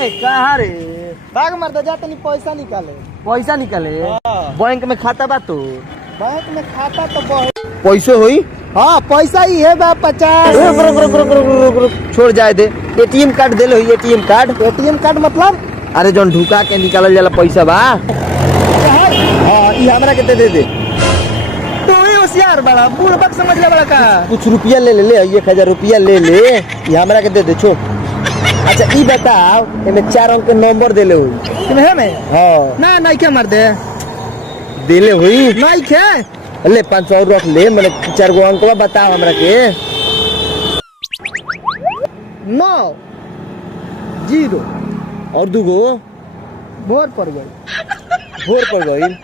कहाँ रे? भाग मरदा जा तनी पैसा निकाले। पैसा निकाले? बैंक में खाता बा तो? बैंक में खाता तो बहुत पैसे हुई? हाँ पैसा ही है बा 50। रुक छोड़ जाए दे। एटीएम कार्ड दे लो। ATM card? एटीएम कार्ड मतलब? अरे जौन ढुका के निकालल जाला पैसा बा। हाँ ये हमरा के दे दे। तो ये होशियार बड़ा बुड़बक समझ ले बड़ा का। कुछ रुपया ले 1000 रुपया ले ये हमरा के दे छो। अच्छा ई बताओ एमे 4 अंक के नंबर देले हुई? तुम्हें में? हाँ ना नहीं क्या मर दे देले हुई? नहीं क्या ले 500 और रख ले। मैंने 4 गो अंक बताओ हमरा के। 9 0 और 2 गो भोर पड़ गई। भोर पड़ गई?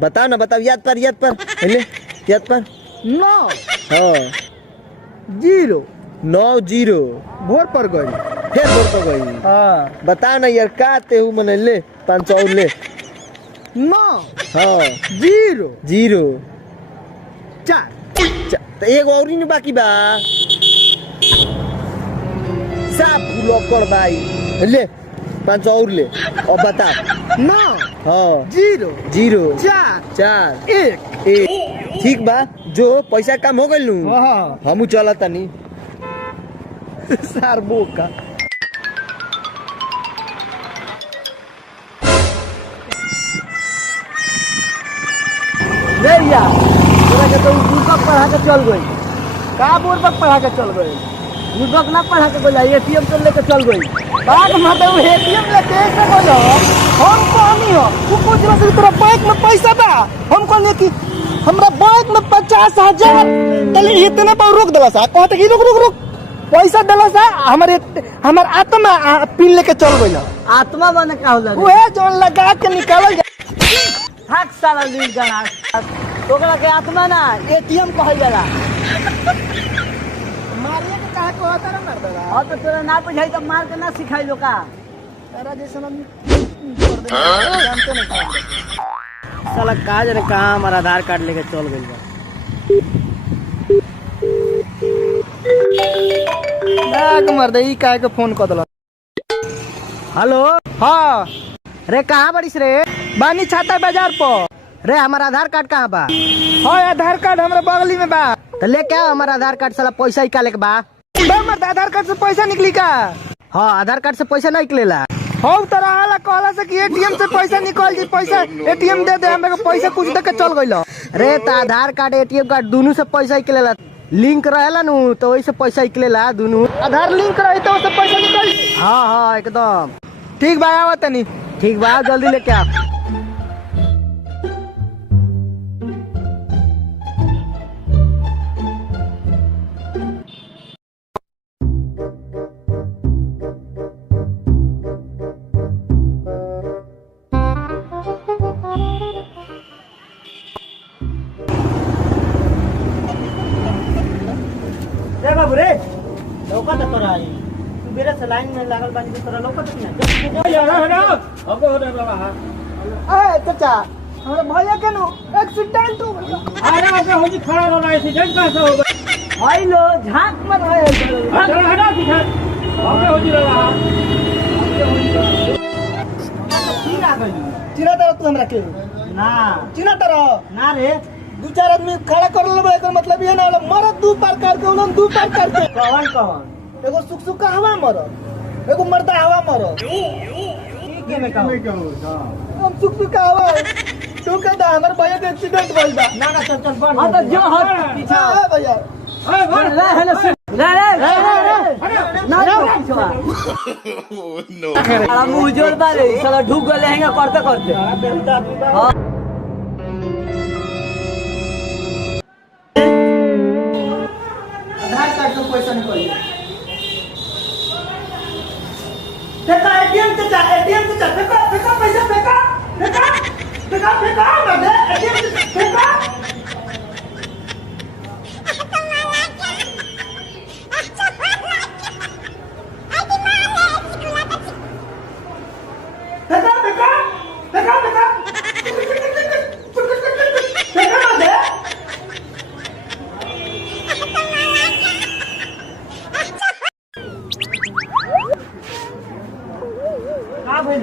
बताओ ना बताओ। याद पर ले याद पर। 9 हाँ 0 9 0 भोर पड़ गई। फिर भोर पड़ गई? हाँ बता ना यार काते हूँ मैंने। ले 500 और ले। 9 हाँ 0 0 4 तो एक और ही बाकी बा। साफ फूलो कर भाई। ले 500 और ले और बता। 9 हाँ 0 0 4 4 1। ठीक बा जो पैसा कम हो गई लू। हाँ हमू चला तनी सार बो का। भैया तोरा के तो बुर्बक पढ़ा के चल गई। का बुड़बक पढ़ा के चल गई? बुर्बक ना पढ़ा के गई एटीएम तो लेके चल गई। बाग मतलब एटीएम लेके ऐसे बोलो। हम कहनी हो तू कुछ ना से तेरा बैंक में पैसा बा। हम कहनी कि हमरा बैंक में 50,000 तले इतने पर रोक दला सा। कहते कि रुक पैसा दला सा। हमर आत्मा पिन लेके चल गइल। आत्मा बने का होला? ओए जोन लगा के निकालल जा। हक साला लीड गना ओकरा के आत्मा ना एटीएम कहल जाला। मारिए के कहा कहता रे मर देला। और तो तोरा ना बुझाई तो मार के ना सिखाई लो का? तेरा जैसा आदमी जानते नहीं। साला काज रे कहाँ हमारा आधार कार्ड लेके चल गई बा। बाग मर दे ई काहे के फोन कर दला। हेलो हां रे कहाँ बड़ीस रे? बानी छाता बाजार पर। रे हमारा आधार कार्ड कहाँ बा? हां आधार कार्ड हमरा बगली में बा। तो लेके आओ हमारा आधार कार्ड। साला पैसा निकाले के बा। मर्द आधार कार्ड से पैसा निकली का? हाँ आधार कार्ड से पैसा नहीं निकलेला। हो तरह वाला कहला से कि एटीएम से पैसा निकाल जी। पैसा एटीएम दे दे। हमें पैसा कुछ दे के चल गइल। रे तो आधार कार्ड एटीएम कार्ड दोनों से पैसा निकलेला। लिंक रहेला नु तो वही से पैसा निकलेला दोनों। आधार लिंक रही तो उससे पैसा निकल। हाँ एकदम ठीक बा आवत तनी। ठीक बा जल्दी लेके आ। रे बाबू रे लौका त तोरा आई। तू बेरे से लाइन में लागल बानी तो तोरा लौका त नहीं। ए चाचा हमरा भैया के नो एक्सीडेंट हो गइल। अरे ओके हो जी खड़ा रहना एक्सीडेंट कैसे हो गया? भाई लो झांक मत है। हटा हटा दिखा ओके हो जी रहा। चिना गइल। चिना तर तू हमरा के ना चिना तर ना रे। 2-4 आदमी खड़ा कर लेबे। एकर मतलब ये ना होला मरद दू पार कर के उलन दू पार कर के। कौन एगो सुक का हवा मरद एगो मर्दा हवा मरद। के में कहूं? हम सुक का हवा तू के दा हमर भैया के एक्सीडेंट भइल बा। ना चल बन। हां तो जो हट पीछे हां भैया ए बोल रे हेलो रे ना पीछे No. आ मुंह जोर बारे साला ढुक गए लहंगा करते हां आधार कार्ड से पैसा निकल गया। देखा एटीएम से जा फेंका पैसा फेंका मत दे। एटीएम से फेंका।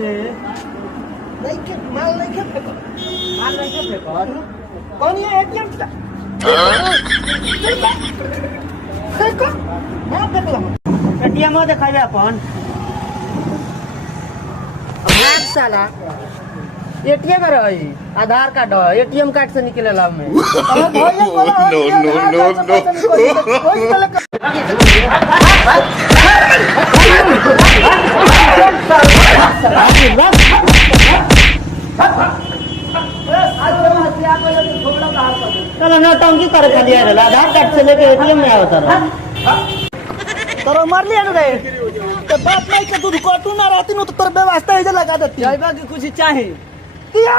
रे नहीं के माल नहीं के फेंको माल नहीं के फेंको कौन ये एटीएम का फेंको माल फेंको एटीएम देखा जाए अपन साला एटीएम रही आधार कार्ड एटीएम कार्ड से निकलेला में चलो नौटंकी करे खाली आधार कार्ड से लेके एटीएम में आवता रहा तोरा मर लिया रे तो बाप नहीं के दूध कोटू ना रहती न तो तोर व्यवस्था इधर लगा देती जाइबा की कुछ चाहे दिया